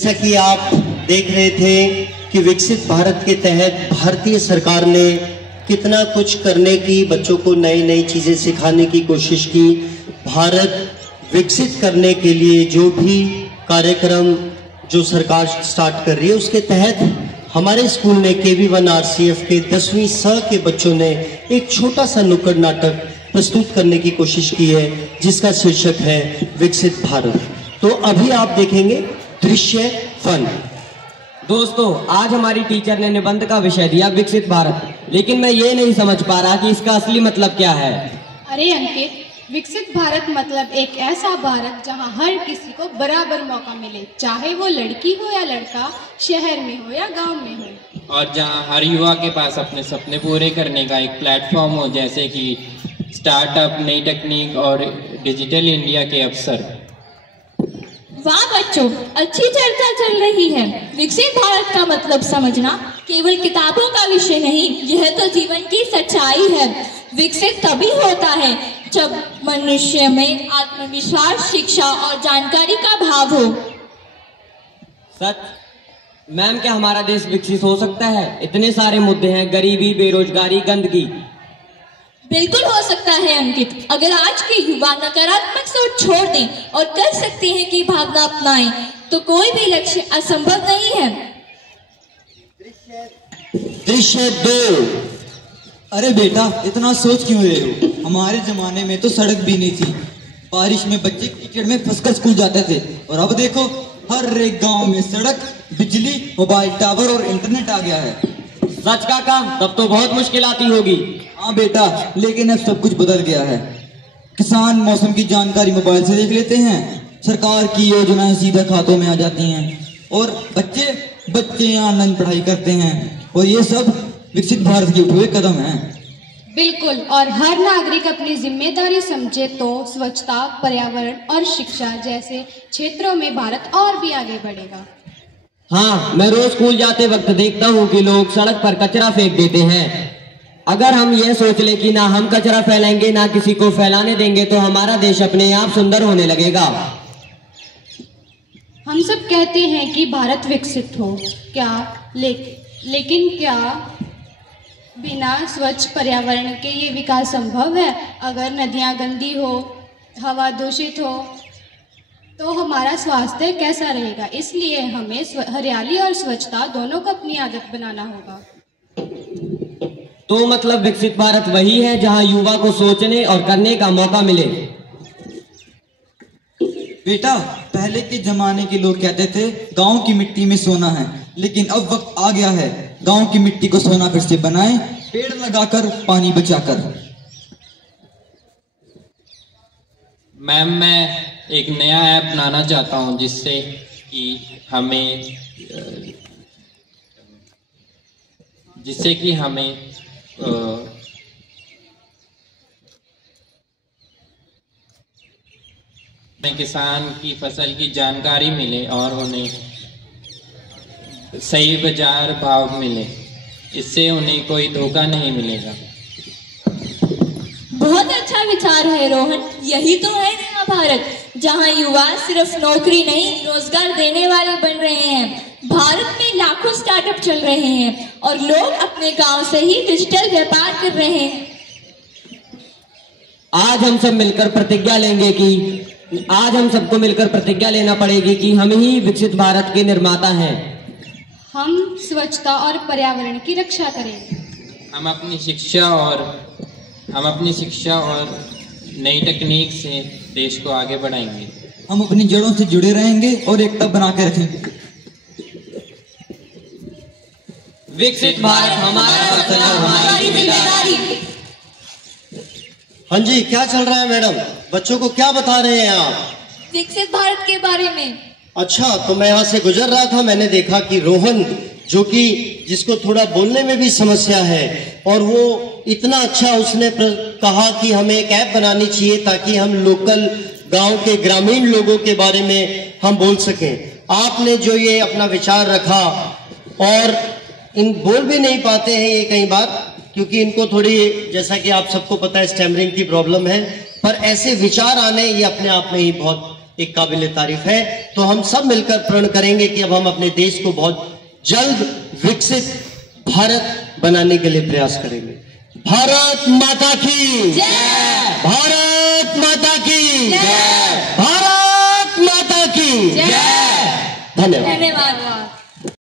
जैसा कि आप देख रहे थे कि विकसित भारत के तहत भारतीय सरकार ने कितना कुछ करने की, बच्चों को नई नई चीज़ें सिखाने की कोशिश की। भारत विकसित करने के लिए जो भी कार्यक्रम जो सरकार स्टार्ट कर रही है, उसके तहत हमारे स्कूल ने KV1 RCF के 10वीं स के बच्चों ने एक छोटा सा नुक्कड़ नाटक प्रस्तुत करने की कोशिश की है, जिसका शीर्षक है विकसित भारत। तो अभी आप देखेंगे दृश्य फन। दोस्तों, आज हमारी टीचर ने निबंध का विषय दिया विकसित भारत, लेकिन मैं ये नहीं समझ पा रहा कि इसका असली मतलब क्या है। अरे अंकित, विकसित भारत मतलब एक ऐसा भारत जहां हर किसी को बराबर मौका मिले, चाहे वो लड़की हो या लड़का, शहर में हो या गांव में हो, और जहां हर युवा के पास अपने सपने पूरे करने का एक प्लेटफॉर्म हो, जैसे कि स्टार्टअप, नई टेक्निक और डिजिटल इंडिया के अवसर। वाह बच्चों, अच्छी चर्चा चल रही है। विकसित भारत का मतलब समझना केवल किताबों का विषय नहीं, यह तो जीवन की सच्चाई है। विकसित तभी होता है जब मनुष्य में आत्मविश्वास, शिक्षा और जानकारी का भाव हो। सच मैम, क्या हमारा देश विकसित हो सकता है? इतने सारे मुद्दे हैं, गरीबी, बेरोजगारी, गंदगी। बिल्कुल हो सकता है अंकित, अगर आज के युवा नकारात्मक सोच छोड़ दें और कर सकते हैं कि भावना अपनाएं, तो कोई भी लक्ष्य असंभव नहीं है। दृश्य 2। अरे बेटा, इतना सोच क्यों रहे हो? हमारे जमाने में तो सड़क भी नहीं थी। बारिश में बच्चे कीचड़ में फंसकर स्कूल जाते थे, और अब देखो हर एक गांव में सड़क, बिजली, मोबाइल टावर और इंटरनेट आ गया है। सच का काम, तब तो बहुत मुश्किल आती होगी। हाँ बेटा, लेकिन अब सब कुछ बदल गया है। किसान मौसम की जानकारी मोबाइल से देख लेते हैं, सरकार की योजनाएं सीधा खातों में आ जाती हैं, और बच्चे ऑनलाइन पढ़ाई करते हैं। और ये सब विकसित भारत के उठे कदम हैं। बिल्कुल, और हर नागरिक अपनी जिम्मेदारी समझे तो स्वच्छता, पर्यावरण और शिक्षा जैसे क्षेत्रों में भारत और भी आगे बढ़ेगा। हाँ, मैं रोज स्कूल जाते वक्त देखता हूँ कि लोग सड़क पर कचरा फेंक देते हैं। अगर हम ये सोच ले कि ना हम कचरा फैलाएंगे ना किसी को फैलाने देंगे, तो हमारा देश अपने आप सुंदर होने लगेगा। हम सब कहते हैं कि भारत विकसित हो, लेकिन क्या बिना स्वच्छ पर्यावरण के ये विकास संभव है? अगर नदियाँ गंदी हो, हवा दूषित हो, तो हमारा स्वास्थ्य कैसा रहेगा? इसलिए हमें हरियाली और स्वच्छता दोनों को अपनी आदत बनाना होगा। तो मतलब विकसित भारत वही है जहां युवा को सोचने और करने का मौका मिले। बेटा, पहले के जमाने के लोग कहते थे गांव की मिट्टी में सोना है, लेकिन अब वक्त आ गया है गांव की मिट्टी को सोना फिर से बनाएं, पेड़ लगाकर, पानी बचाकर। मैम, मैं एक नया ऐप बनाना चाहता हूं जिससे हमें किसान की फसल की जानकारी मिले और उन्हें सही बाजार भाव मिले। इससे उन्हें कोई धोखा नहीं मिलेगा। बहुत अच्छा विचार है रोहन, यही तो है नया भारत, जहां युवा सिर्फ नौकरी नहीं, रोजगार देने वाले बन रहे हैं। भारत में लाखों स्टार्टअप चल रहे हैं और लोग अपने गांव से ही डिजिटल व्यापार कर रहे हैं। आज हम सबको मिलकर प्रतिज्ञा लेना पड़ेगी कि हम ही विकसित भारत के निर्माता हैं। हम स्वच्छता और पर्यावरण की रक्षा करेंगे। हम अपनी शिक्षा और नई तकनीक से देश को आगे बढ़ाएंगे। हम अपनी जड़ों से जुड़े रहेंगे और एकता बना के रखेंगे। विकसित भारत हमारा सपना, हमारी जिम्मेदारी। हाँ जी, क्या चल रहा है मैडम? बच्चों को क्या बता रहे हैं आप? विकसित भारत के बारे में। अच्छा, तो मैं यहाँ से गुजर रहा था, मैंने देखा कि रोहन, जिसको थोड़ा बोलने में भी समस्या है, और वो इतना अच्छा उसने कहा कि हमें एक ऐप बनानी चाहिए ताकि हम लोकल गांव के ग्रामीण लोगों के बारे में हम बोल सकें। आपने जो ये अपना विचार रखा, और इन बोल भी नहीं पाते हैं ये कई बार, क्योंकि इनको थोड़ी, जैसा कि आप सबको पता है, स्टैमरिंग की प्रॉब्लम है, पर ऐसे विचार आने ये अपने आप में ही बहुत एक काबिल तारीफ है। तो हम सब मिलकर प्रण करेंगे कि अब हम अपने देश को बहुत जल्द विकसित भारत बनाने के लिए प्रयास करेंगे। भारत माता की जय, भारत माता की जय, भारत माता की जय। धन्यवाद। धन्यवाद।